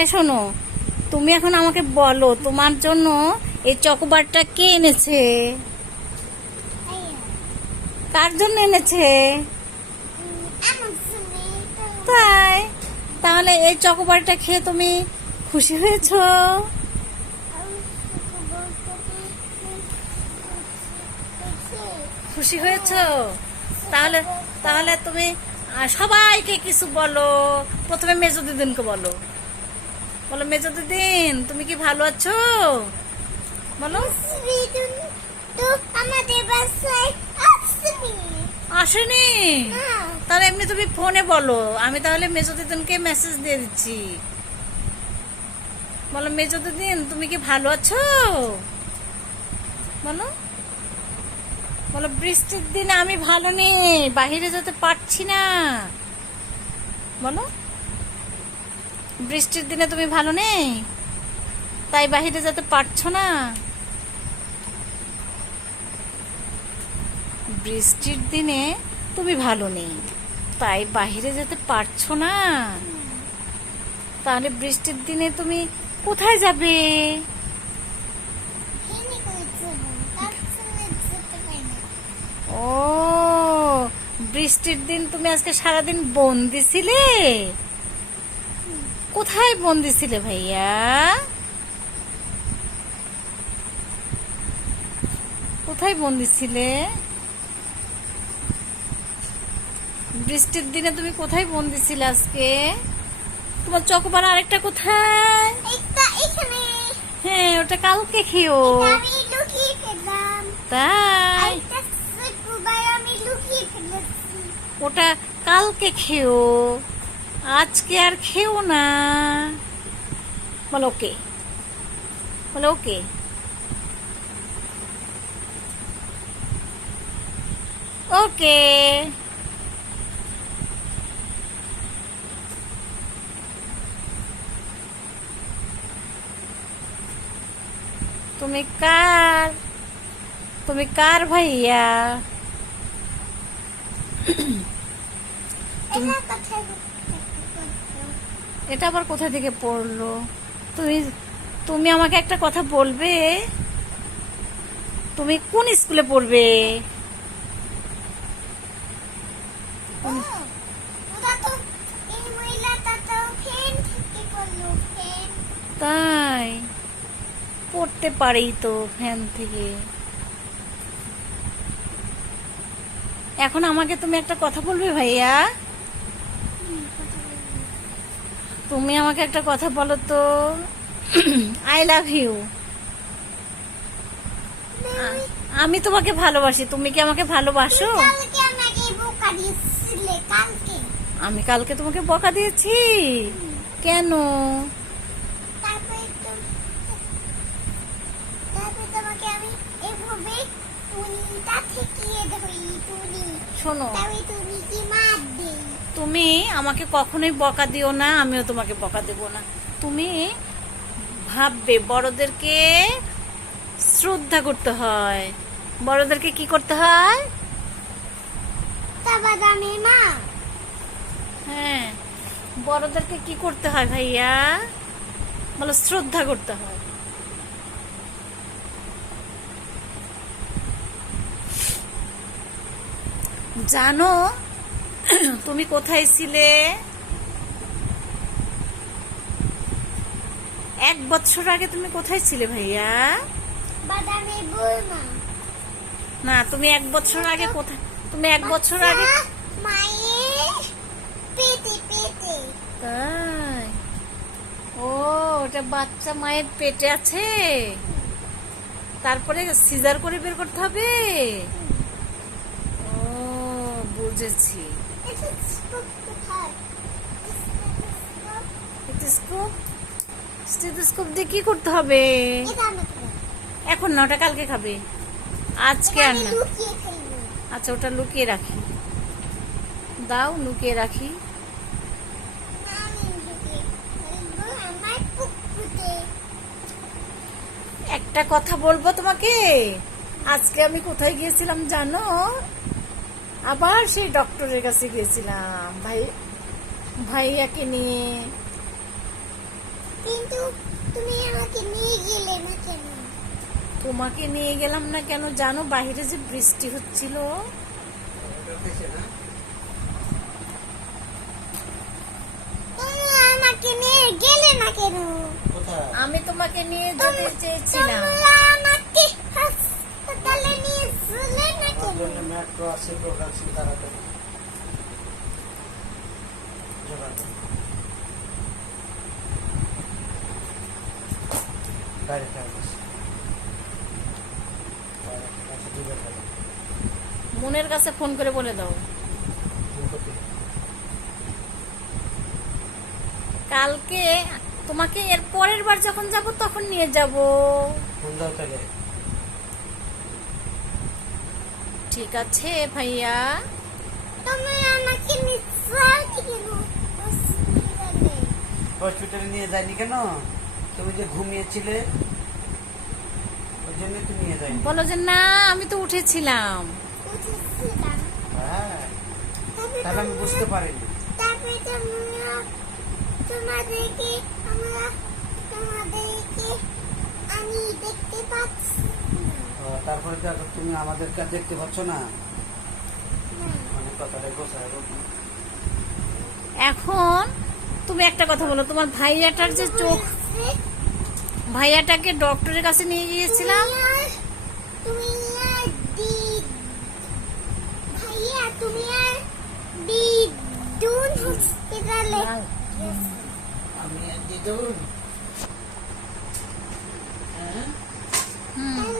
এই শোনো। তুমি এখন আমাকে বলো, তোমার জন্য এই চকোবারটা কে এনেছে? কার জন্য এনেছে? তাই। তাহলে এই চকোবারটা খেয়ে তুমি খুশি হয়েছো? খুশি হয়েছো? তাহলে তাহলে তুমি সবাইকে কিছু বলো। প্রথমে মেজো দিদিনকে বলো। বলো, মেজো দিদিন, তুমি কি ভালো আছো? বলো। আসেনি। তাহলে এমনি তুমি ফোনে বলো। আমি তাহলে মেজো দিদিনকে মেসেজ দিয়ে দিচ্ছি। বলো, মেজো দিদিন, তুমি কি ভালো আছো? বলো। বলো, বৃষ্টির দিনে আমি ভালো নেই, বাহিরে যেতে পারছি না। বলো। বৃষ্টির দিনে তুমি ভালো নেই? তাই বাহিরে যেতে পারছ না? বৃষ্টির দিনে তুমি ভালো নেই, তাই বাইরে যেতে পারছ না? তাহলে বৃষ্টির দিনে তুমি কোথায় যাবে? ও, বৃষ্টির দিন তুমি আজকে সারাদিন বন্দি ছিলে? কোথায় বন্দি ছিলে ভাইয়া? কোথায় বন্দি ছিলে বৃষ্টির দিনে তুমি কোথায় বন্দি ছিলে আজকে? তোমার চকোবার আরেকটা কোথায়? হ্যাঁ ওটা কালকে ফেললাম। তাই? ওটা কালকে খেও আজকে আর খেও না বলো ওকে বলো ওকে ওকে তুমি কার তুমি কার ভাইয়া এটা কোথায় এটা আবার কোথা থেকে পড়ল? তুমি তুমি আমাকে একটা কথা বলবে? তুমি কোন স্কুলে পড়বে? তাই? পড়তে পারেই তো ফ্যান থেকে। এখন আমাকে তুমি একটা কথা বলবে ভাইয়া? তুমি আমাকে একটা কথা বলো তো। আই লাভ ইউ আমি তোমাকে ভালোবাসি। তুমি কি আমাকে ভালোবাসো? আমি কালকে তোমাকে বকা দিয়েছি। কেন? শোনো। তুমি কি মার তুমি আমাকে কখনোই বকা দিও না আমিও তোমাকে বকা দেব না। তুমি ভাববে বড়দেরকে শ্রদ্ধা করতে হয়। বড়দেরকে কি করতে হয়? হ্যাঁ বড়দেরকে কি করতে হয় ভাইয়া? বলো শ্রদ্ধা করতে হয়। জানো তুমি কোথায় ছিলে? এক বছর আগে তুমি কোথায় ছিলে ভাইয়া? না তুমি এক বছর আগে কোথায় তুমি এক বছর আগে তাই? ও ওটা বাচ্চা মায়ের পেটে আছে? তারপরে সিজার করে বের করতে হবে? ও বুঝেছি। স্টেথোস্কোপ স্টেথোস্কোপ দিয়ে কি করতে হবে। এখন না ওটা কালকে খাবে। আজকে আর না। আচ্ছা ওটা লুকিয়ে রাখি। দাও লুকিয়ে রাখি। একটা কথা বলব তোমাকে? আজকে আমি কোথায় গিয়েছিলাম জানো? আবার সেই ডক্টরের কাছে গিয়েছিলাম। ভাই ভাইয়াকে নিয়ে। কিন্তু তুমি আমাকে নিয়ে গেলে না কেন? তোমাকে নিয়ে গেলাম না কেন জানো? বাইরে যে বৃষ্টি হচ্ছিল। আমাকে নিয়ে গেলে না কেন? আমি তোমাকে নিয়ে যেতে চেয়েছিলাম তোমরা আমাকে হাসপাতালে নিয়ে গেলে না আমার কেন জন্য মেট্রো আছে তাড়াতাড়ি। বাইরে দুটো খাবে। মনের কাছে ফোন করে বলে দাও। কালকে তোমাকে এর পরের বার যখন যাব তখন নিয়ে যাব। ফোন দাও তাকে। ঠিক আছে ভাইয়া? তুমি আমাকে হসপিটালে নিয়ে যায়নি কেন? তুমি যে ঘুমিয়েছিলে ওই জন্য তুমি নিয়ে যায়নি। বলো যে না আমি তো উঠেছিলাম। উঠেছিলাম। হ্যাঁ তাহলে আমি বুঝতে পারিনি। তোমাদেরকে আমরা তোমাদেরকে আমি দেখতে পাচ্ছি। তারপরে তো তুমি আমাদের কাজ দেখতে পাচ্ছ না। এখন তুমি একটা কথা বলো তোমার ভাইয়াটার যে চোখ ভাইয়াটাকে ডক্টরের কাছে নিয়ে গিয়েছিলাম? হ্যাঁ? হুম।